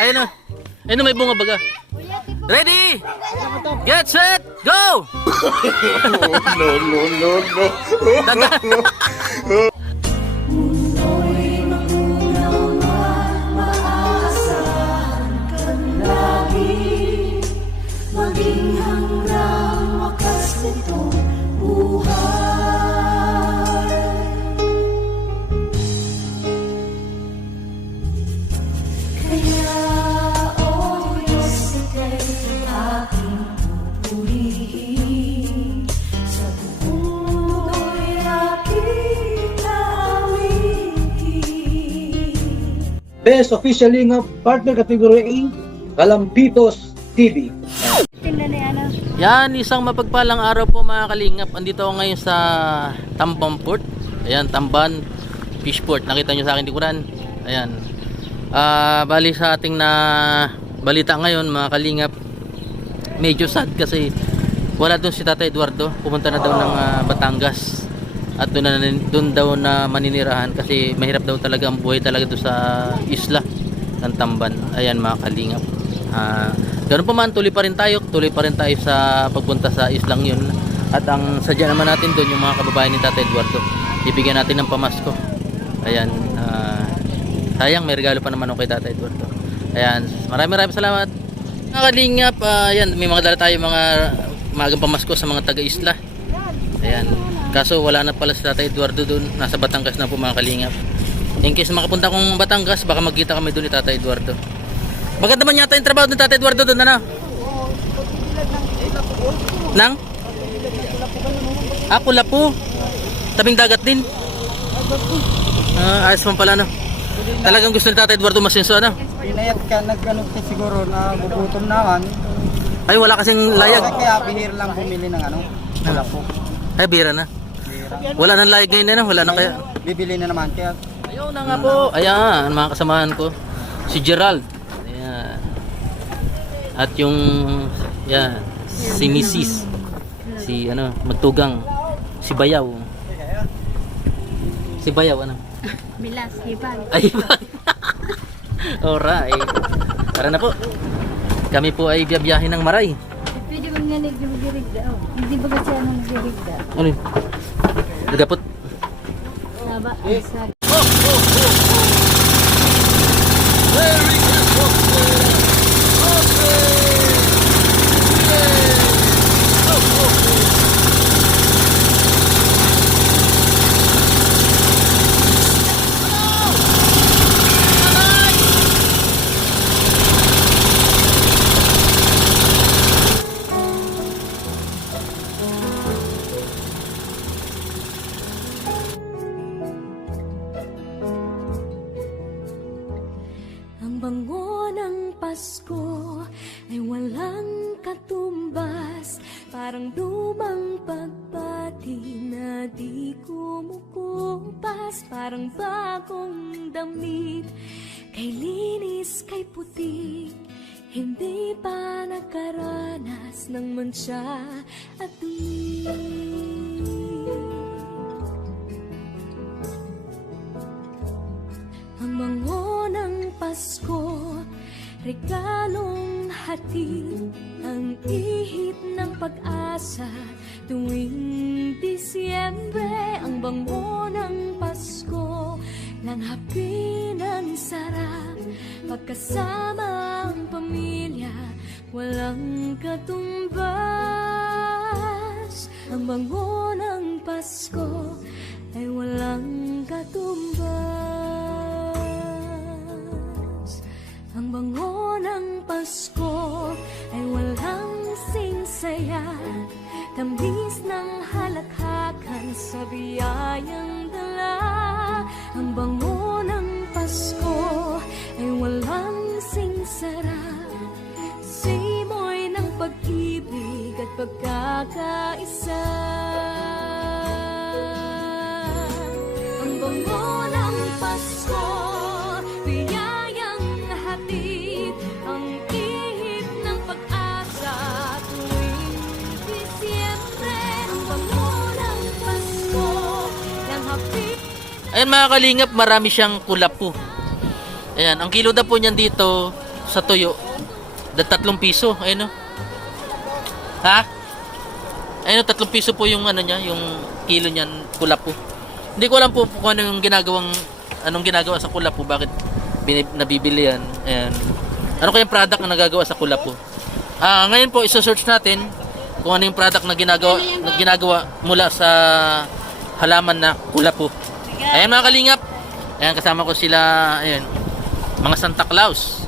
Ayun o. Ayun o, may bunga baga. Ready? Get set, go! No. Mundo'y magunaw at maaasahan kang lagi, maging hanggang wakas nitong buhay. Kaya, oh Diyos, ika'y aking pupurihin, sa buong mundo'y aking awitin. Best official lingap partner category A, Kalampitos TV. Yan, isang mapagpalang araw po mga kalingap. Andito ako ngayon sa Tamban Port. Ayan, Tamban Fishport. Nakita nyo sa akin likuran. Ayan. Bali sa ating na balita ngayon mga kalingap, medyo sad kasi wala doon si Tata Eduardo. Pumunta na daw ng Batangas. At doon daw na maninirahan kasi mahirap daw talaga ang buhay talaga doon sa isla ng Tamban. Ayan mga kalingap. Ganun pa man, tuloy pa rin tayo sa pagpunta sa islang yun. At ang sadya naman natin doon yung mga kababayan ni Tata Eduardo, ibigyan natin ng pamasko. Ayan, sayang may regalo pa naman ako kay Tata Eduardo. Ayan, maraming salamat mga kalingap. Ayan, may mga dala tayo mga magang pamasko sa mga taga-isla. Ayan, kaso wala na pala si Tata Eduardo doon, nasa Batangas na po mga kalingap. In case makapunta akong Batangas, baka magkita kami doon ni Tata Eduardo. Maganda man yata yung trabaho ng Tata Eduardo doon, ano? Nang? Lapu-Lapu. Tabing dagat din. Ayos man pala, no? Talagang gusto ni Tata Eduardo masinso, ano? Pinayat ka, nagganot ka siguro na gugutom naman. Ay, wala kasing layag. Kaya bihir lang bumili ng wala po. Ay, bira na. Bihira. Wala nang layag ngayon, ano? Wala na kaya. Bibili na naman kaya. Ayaw na nga po. Ayan, mga kasamahan ko. Si Gerald. Ayan. At yung, yan, si Mrs. Si, Magtugang. Si Bayaw. Si Bayaw, ano? Bilas, hibag. Ay, alright. Tara na po. Kami po ay biyabiyahin ng Maray. Pwede bang nanig yung dirigda? Hindi ba kasi ano dirigda? Ano yun? Nagapot. Saba, sa Ang bango ng Pasko ay walang katumbas, parang lumang pagpati na di kumukupas, parang bagong damit, kay linis, kay puti, hindi pa nakaranas ng mantsa at dumi. Ang bango ng Pasko, regalong hatid, ang ihip ng pag-asa tuwing Disyembre. Ang bango ng Pasko, langhapi ng sarap, pagkasama ang pamilya, walang katumbas. Ang bango ng Pasko ay walang katumbas. Ang bango ng Pasko ay walang singsaya, tamis ng halakhakan sa biyayang dala. Ang bango ng Pasko ay walang singsara, simoy ng pag-ibig at pagkakaisa. Ang bango ng Pasko, biyayang hatid, ang ihip ng pag-asa tuwing Disyembre. Ang bango ng Pasko, langhapin. Ayan mga kalingap, marami siyang kulapu. Ayan, ang kilo daw po niyan dito sa tuyo. 3 piso. Ayun, no? Ha? Ayun, 3 piso po yung ano niya, yung kilo niyan, kulapo. Hindi ko alam po kung ano yung anong ginagawa sa kulapo, bakit nabibili yan. Ayan. Ano kayang product na nagagawa sa kulapo? Ngayon po, isa-search natin kung ano yung product na ginagawa mula sa halaman na kulapo. Ayan mga kalingap. Ayan, kasama ko sila, ayan, mga Santa Claus.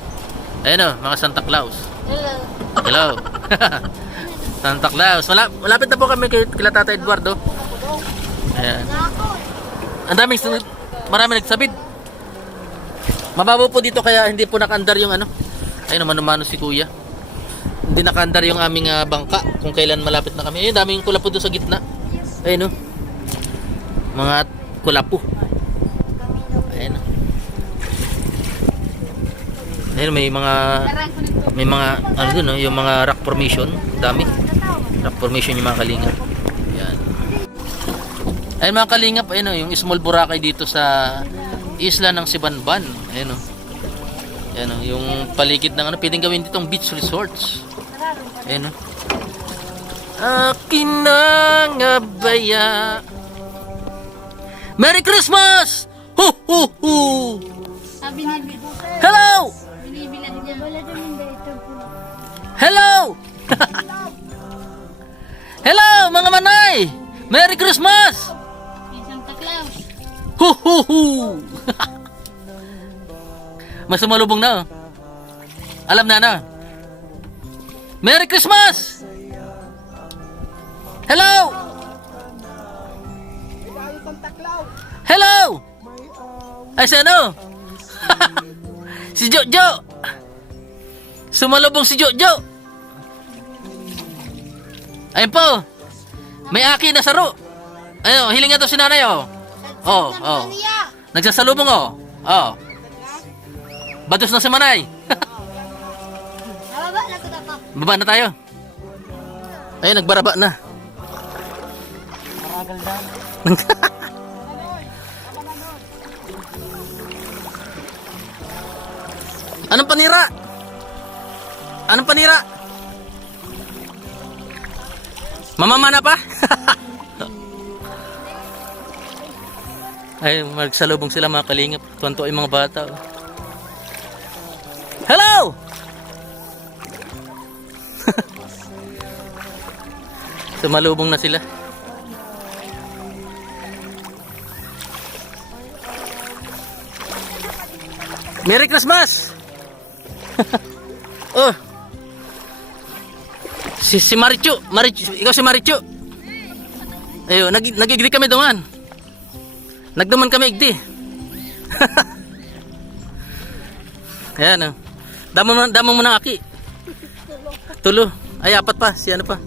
Ayan o, mga Santa Claus. Hello. Santa Claus. Malapit na po kami kila Tata Eduardo. Ayan. Ang marami nagsabid. Mababaw po dito kaya hindi po nakaandar yung ano. Ayun, naman si Kuya. Hindi nakaandar yung aming bangka kung kailan malapit na kami. Ayun, daming kulapo doon sa gitna. Ayun, no. Mga kulapo. Ayun. Ayun, may mga ano doon, no, yung mga rock formation, dami. Rock formation yung mga kalingap. Ayan. Ayun mga kalingap, ayun, no, yung small Boracay dito sa isla ng Sibanban. Ayun, no. Ayan, no, yung paligid ng ano, pwedeng gawin ditong beach resorts. Ayun, no. Akin ang abaya. Merry Christmas! Ho ho ho! Hello! Hello! Hello mga manay! Merry Christmas! Santa Claus. Ho ho ho! Mas sumalubong na, oh. Alam na. Merry Christmas! Hello! Hello! Ay, si ano? Si Jojo! Sumalubong si Jojo! Ayun po! May aki na saro! Ayun, hilingan to si nanay, oh. Oh. Nagsasalubong, oh. Oh. Bados na si manay. Baba na tayo. Ayun, nagbaraba na. Maragal daw. Anong panira? Anong panira? Mamamana pa? Ay, magsalubong sila mga kalingap. Tuwan-tuwa yung mga bata, oh. Hello! Sumalubong na sila. Merry Christmas! Oh. Si Marichu, ikaw si Marichu. Ayo, nagigdi kami duman. Nagduman kami igdi. Ayan, oh. Damo mo ng aki. Tulo. Ay, 4 pa. Si ano pa?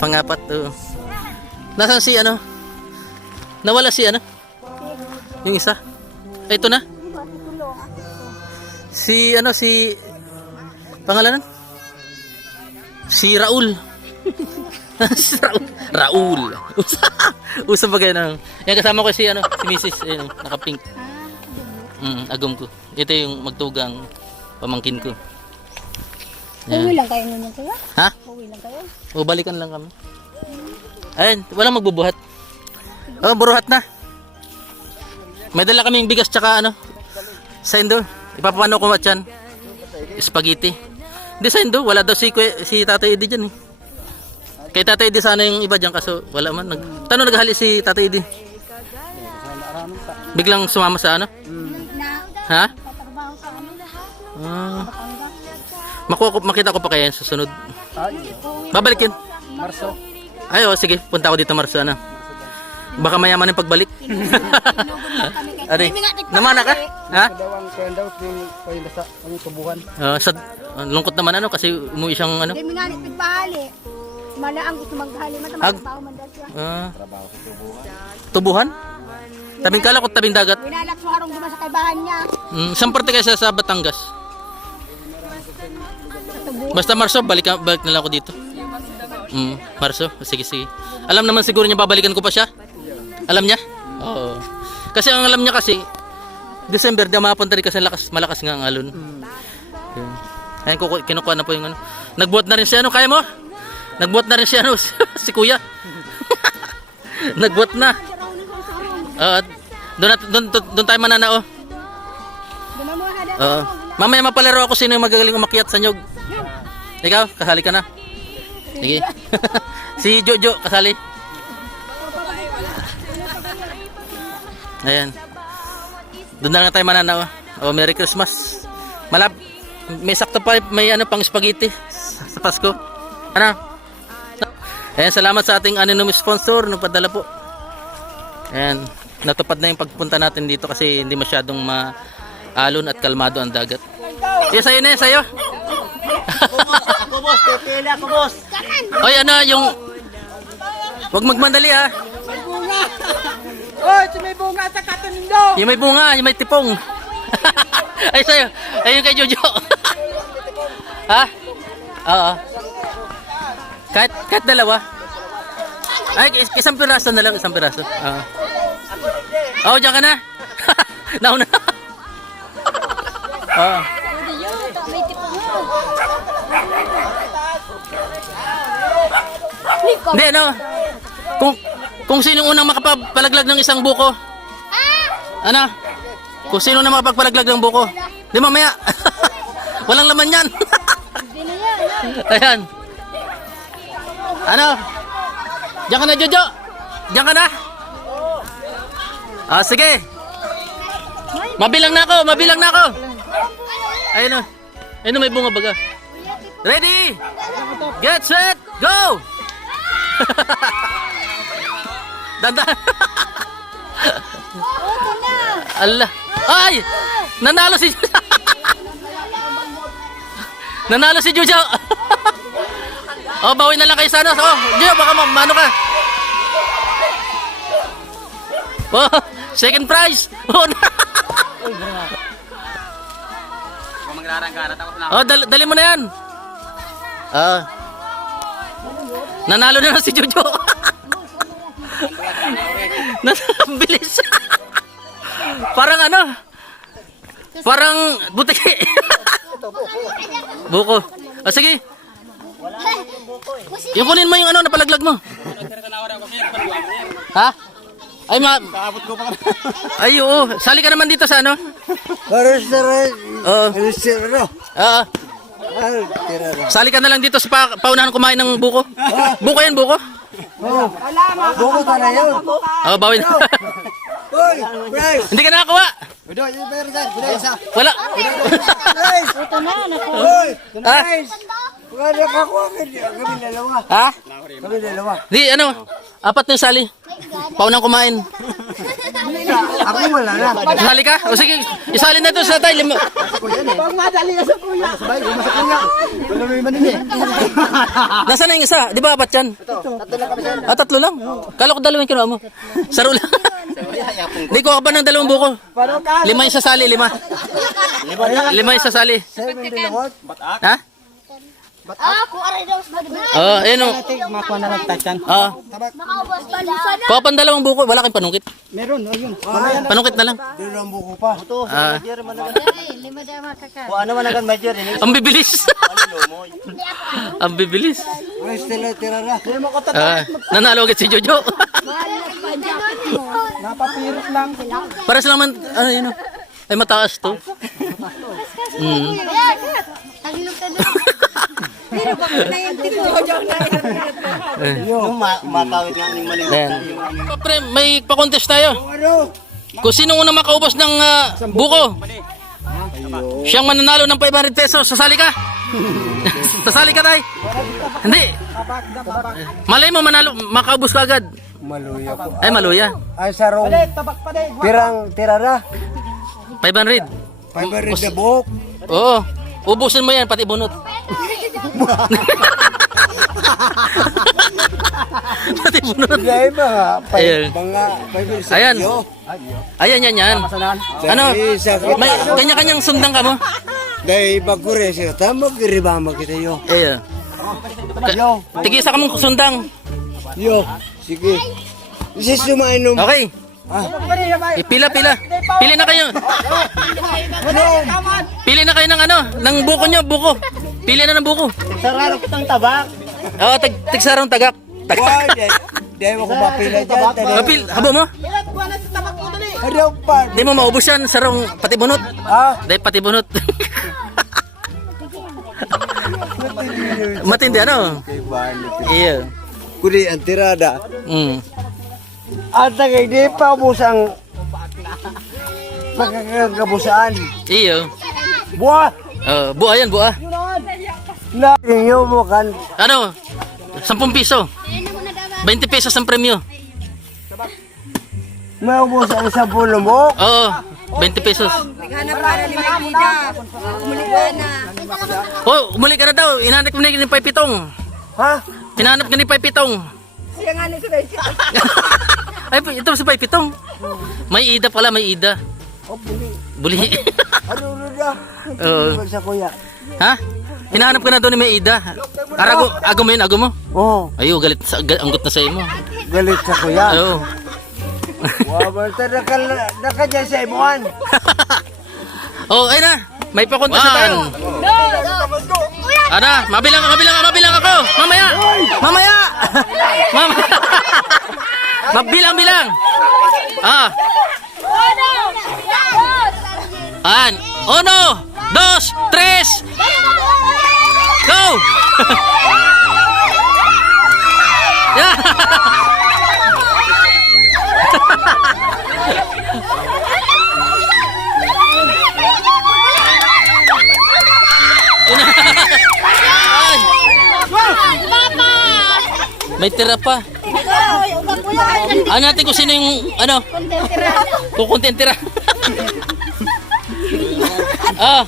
Pang-4. Oh. Nasaan si ano? Nawala si ano? Yung isa. Ay, ito na. Si ano, si pangalanan? Si Raul. Si Raul. Usap ba kayo na? Yan, kasama ko si ano, si Mrs. Ayun, naka-pink. Agom ko. Ito yung magtugang pamangkin ko. Uwi lang kayo naman kaya? Ha? Uwi lang kayo? O, balikan lang kami. Ayun, walang magbubuhat. Oh, buruhat na. May dala kaming bigas tsaka ano, sendo. Ipapapano ko matyan. Spaghetti. Hindi sendo, wala daw si Tatay Edi dyan, eh. Kay Tatay Edi sana yung iba dyan, kaso wala man. Tanong naghali si Tatay Edi. Biglang sumama sa ano? Ha? Makita ko pa kaya sa susunod. Babalik yun. Marso. Ayo, sige, punta ako dito Marso na. Baka mayaman yung pagbalik. Ade, namana ka? Ha? Kaya daw yung sa tubuhan. Lungkot naman ano kasi umuwi siyang ano. Hindi nga nagpahali. Malaang gusto maghali man man daw siya. Tubuhan? Tabing kala ko tabing dagat. Winalak sa harong diba sa kaibahan niya. Saan parte kayo sa Batangas? Basta Marso, balik na lang ako dito. Marso, sige. Alam naman siguro niya babalikan ko pa siya. Alam niya? Oo. Kasi ang alam niya kasi December di mapunta rin kasi malakas nga ang alon. Ayan, kinukuha na po yung ano. Nagbuhat na rin si ano, kaya mo? Nagbuhat na rin si ano, si kuya. Nagbuhat na. Doon tayo mananao. Mamaya mapalaro ako sino yung magagaling umakyat sa nyog. Ikaw, kasali ka na. Sige. Si Jojo, kasali. Ayan. Doon na lang tayo mananaw. Oh, Merry Christmas. May sakto pa, may ano pang spaghetti sa Pasko. Ano? Ayan, salamat sa ating anonymous sponsor na padala po. Ayan, natupad na yung pagpunta natin dito kasi hindi masyadong maalon at kalmado ang dagat. Sa'yo na, sa'yo. Ako boss, pipili ako boss. Oy, ano yung... Huwag magmandali ha. Oy, may bunga sa katundo. Yung may bunga, yung may tipong. Ay, sa'yo. Ayun kay Jojo. Ha? Oo. Kahit dalawa. Ay, isang piraso na lang, isang piraso. Oo. Oo, dyan ka na. Nauna. Oo. May tipong mo. Hindi, ano? Kung sino unang makapagpalaglag ng isang buko. Ano? Kung sino na makapagpalaglag ng buko. Di mamaya. Walang laman yan. Ayan. Ano? Diyan ka na, Jojo. Diyan ka na. Sige. Mabilang na ako. Ayun o. Ayun o, may bunga baga. Ready? Get set, go! Dandan. Allah. Ay! Nanalo si Jojo. Nanalo si Jojo. Oh, bawi na lang kayo sana. Oh, Jojo, baka mano ka. Oh, second prize. Oh, oh, dali mo na yan. Nanalo na si Jojo. Ang bilis. Parang ano? Parang butiki. Buko. Sige. Yung kunin mo yung ano, napalaglag mo. Ha? Ay, ay, oo. Sali ka naman dito sa ano? Oo. Oo. Sali ka na lang dito sa paunahan kumain ng buko. Buko yan, buko? Buko ka na yun. Oo, bawin. Uy, Bryce. Hindi ka nakakuha. Wala. Ito na, naku. Uy, Ha? Bryce. Wala nakakuha kami dalawa. Ha? Kami dalawa. Di, ano? Apat na yung sali. Paunang kumain. Ako wala na. Sali ka? O sige, isali na ito sa tayo. Pag madali na sa kuya. Sabay, guma sa kuya. Wala may manini. Nasaan na yung isa? Di ba apat yan? Tatlo lang. Kala ko dalawang kinuha mo. Saro lang. Di ko ka pa ng dalawang buko. 5 yung sasali, 5. 5 yung sasali. 7 din Ha? Kung aray daw sa baga. Ayun o. Makuha na lang tachan. Makaubos pa lang. Kuha pa ng dalawang buko. Wala kayong panungkit. Meron, ayun. Panungkit na lang. Meron buko pa. Lima daw makaka. Kuha naman agad major ini. Ang bibilis. Ang bibilis. Bryce tira na. Nanalo agad si Jojo. Napapirot lang. Para sa naman, ano yun o. Ay mataas to. Tagilog ka doon. Pero bakit na yung tipong? Yung matawid nga ng mali. Ayan. Pre, may pa-contest tayo. Ano? Kung sino unang makaubos ng buko, siyang mananalo ng 500 pesos. Sasali ka? Sasali ka, tay? Hindi. Malay mo, makaubos ka agad. Maluya po. Ay, maluya. Ay, sarong. Pirang tira na. 500. 500 na buhok. Oo. Ubusin mo yan, pati bunot. Pati bunot. Dahil Ayan. mga 500 sa Ayan. iyo. Ayan, yan. Ano? May kanya-kanyang sundang ka mo? Dahil bagure siya. Tama, kiribama kita yo. Ayan. Yo. Tigisa ka mong sundang. Yo. Sige. Isis sumainom. Okay. Pila. Pili na kayo. Pili na kayo ng ano, ng buko nyo, buko. Pili na ng buko. Sararo kitang tabak. Oo, tigsarong tagak. Di mo ko mapila dyan. Mapil, habo mo? Ano pa? Di mo maubos yan, sarong pati bunot. Ha? Dahil pati bunot. Matindi ano? Iya. Kuri ang tirada. Mm. At tagay di pa ubusang pagkakabusaan. Iyo. Buah! Buha yan, buha. Na inyo mo kan. Ano? 10 piso. 20 pesos ang premyo. May ubusan sa pulo mo. Oo, 20 pesos. Oh, umuli ka na daw. Hinahanap mo na ni Pai Pitong. Ha? Hinahanap ka ni Pai Pitong. Ay, ito si Pai Pitong. May ida pala, may ida. Oh, buli. Buli. Ano na? Oo. Sa kuya. Ha? Hinahanap ka na daw ni may ida. Ago mo yun, ago mo? Oh, Ayo, galit, anggot na sa imo. galit sa kuya. Ayo. Wow, basta nakadyan sa imuan. Oh, ay na. May pakonta sa tayo. Ana, mabilang ako. Mamaya. Mabilang. Ah. Uno, dos, tres. Go. Ya. May tira pa. Ano natin kung sino yung ano? Kukunti ang tira. Ah.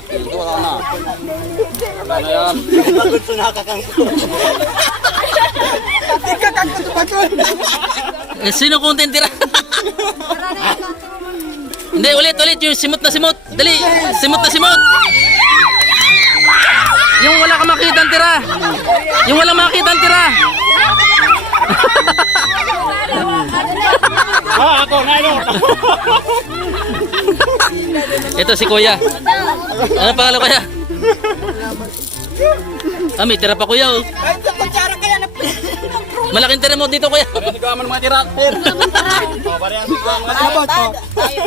Sino kunti ang tira? Hindi, ulit yung simot na simot. Dali, simot na simot. Yung wala ka makita ang tira. Yung wala makita ang tira. Ako na ito. Ito si Kuya. Ano pangalan Kuya? May tira pa Kuya oh. Malaking tira mo dito Kuya.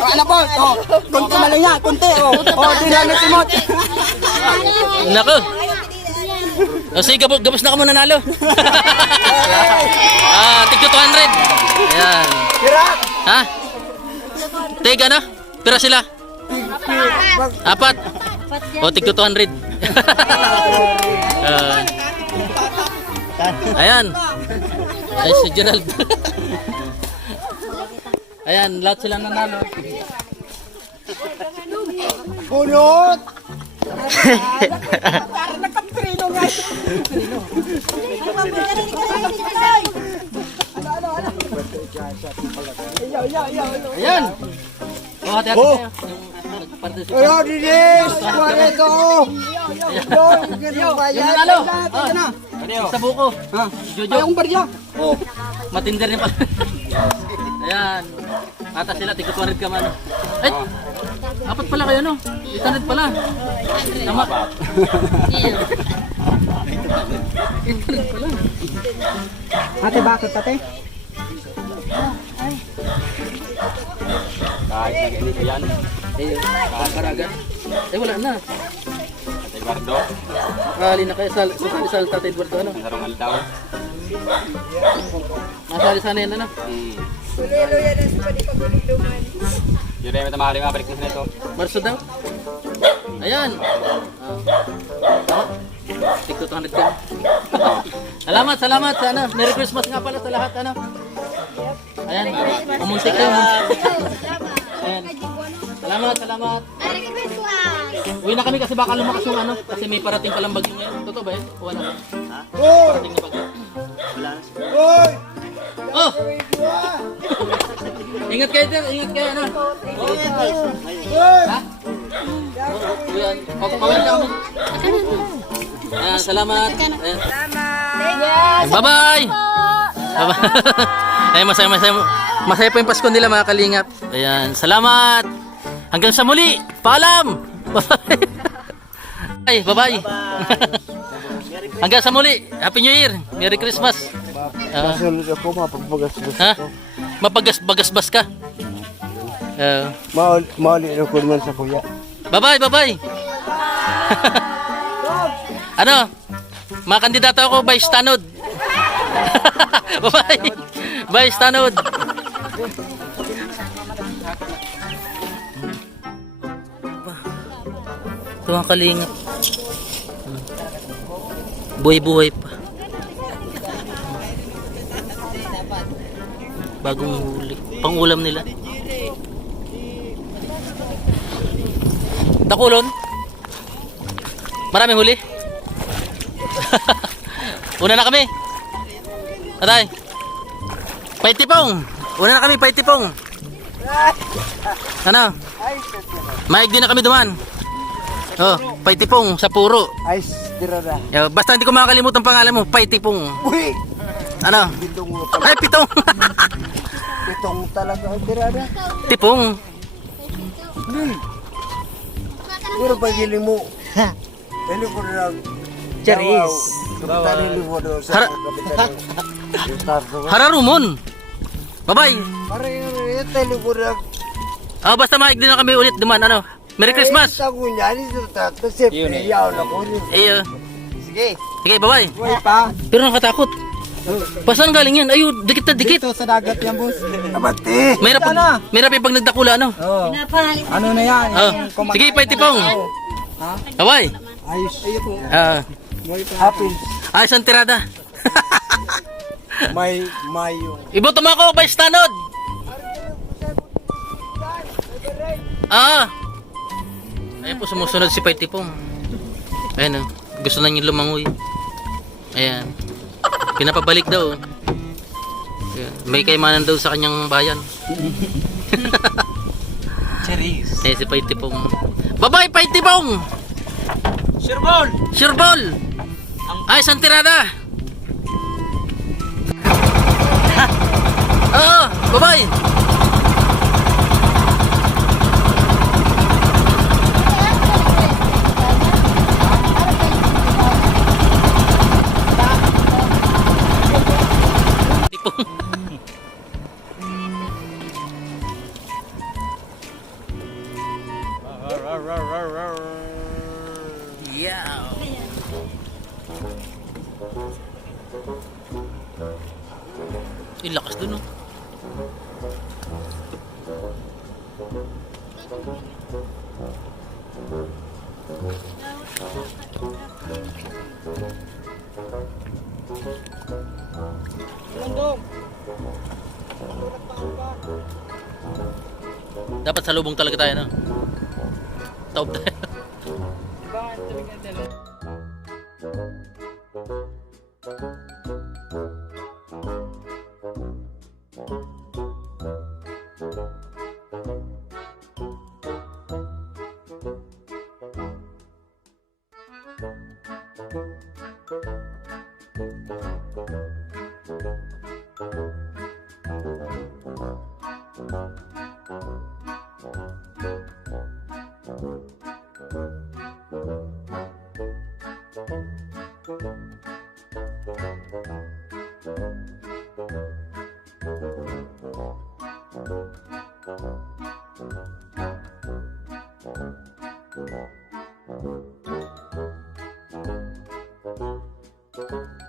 Ano po? Oh, kunti malaya, kunti. Oh, di na nasimot. Nako. O sige, gabos na ka muna nalo. Tigto 200. Ayan. Pirat. Ha? Tiga na? Pira sila? 4. O, tigto 200. Ayan. Ay, si Gerald. Ayan, lahat sila nanalo. Bunot. Ayan. O, hati-hati kayo. Ayo, Didis. Kuwari ito. Yung nanalo. Sa buko. Jojo. Yung barya. Oh, matinder niya pala. Ayan. Ata sila, tigot 100 ka man. Ay, 4 pala kayo, no? 800 pala. Tama. 800 pala. Ate, bakit ate? Kahit nag-init yan. Kakaragan. Wala na. Eduardo, Kali na kayo sa Tatay Eduardo, ano? sarong aldaw. Masali sana yan, ano? Yun ay matamahali mga balik na ito. Marso daw. Ayan. Tama. Tigto 200 ka. Salamat sa ano. Merry Christmas nga pala sa lahat, ano. Ayan. Umuntik kayo. Ayan. Salamat. Uwi na kami kasi baka lumakas yung ano. Kasi may parating palang bagyo ngayon. Totoo ba yun? O wala? Parating na bagyo. Hoy! Oh! Ingat kayo din, ano? Ha? Ayan, pagpawin ka mo. Ayan, salamat. Ayan. Bye-bye! Bye-bye! Ayan, masaya. Masaya po yung Pasko nila mga kalingap. Ayan, salamat. Hanggang sa muli. Paalam. Ay, bye-bye. Hanggang sa muli. Happy New Year. Merry Christmas. Masunod ako, mapagbagas-bas Ha? ako. Mapagas-bagas ka. Mauli ako naman sa kuya. Bye-bye, bye-bye. Ano? Mga kandidato ako, Vice Tanod. Bye-bye. Vice Tanod. Ito ang kalingap. Buhay-buhay pa. Bagong huli. Pangulam nila. Takulon? Maraming huli? Una na kami. Atay. Paitipong. Una na kami, paitipong. Ano? Maig din na kami duman. Oh, paitipong sa puro. Ice, dirada. Basta hindi ko makakalimutan ang pangalan mo, paitipong. Uy! Ano? Pitong mo pala. Ay, pitong. Pitong talaga, dirada. Tipong. Puro pagiling mo. Dali ko na lang. Charis. Dali mo doon sa Hara- kapitan. Hararumon. Bye-bye. Pare, dali ko na lang. Basta maig din na kami ulit duman. Ano? Merry Christmas. Ay, tago niya, kasi yaw na ko rin. Sige. Sige, bye-bye. Uy pa. Pero nakatakot. Saan galing yan? Ayun, dikit na dikit. Dito sa dagat yan, boss. Abati. Mahirap yung pag nagdakula, ano? Oh. Ano na yan? Sige, paitipong. Bye-bye. Ayos. Happy. Ayos ang tirada. May mayo. Iboto mo ako, Vice Tanod. Ayan po, sumusunod si Paitipong. Ayan o, gusto na niya lumangoy. Ayan. Pinapabalik daw. Ayan. May kaimanan daw sa kanyang bayan. Charis. Ayan si Paitipong. Bye-bye, Paitipong! Sureball. Sureball! Ayos ang tirada. Oo, bye-bye. Yeah. Lakas dun, oh. Dapat sa lubong talaga tayo, no? Taob tayo. Thank you.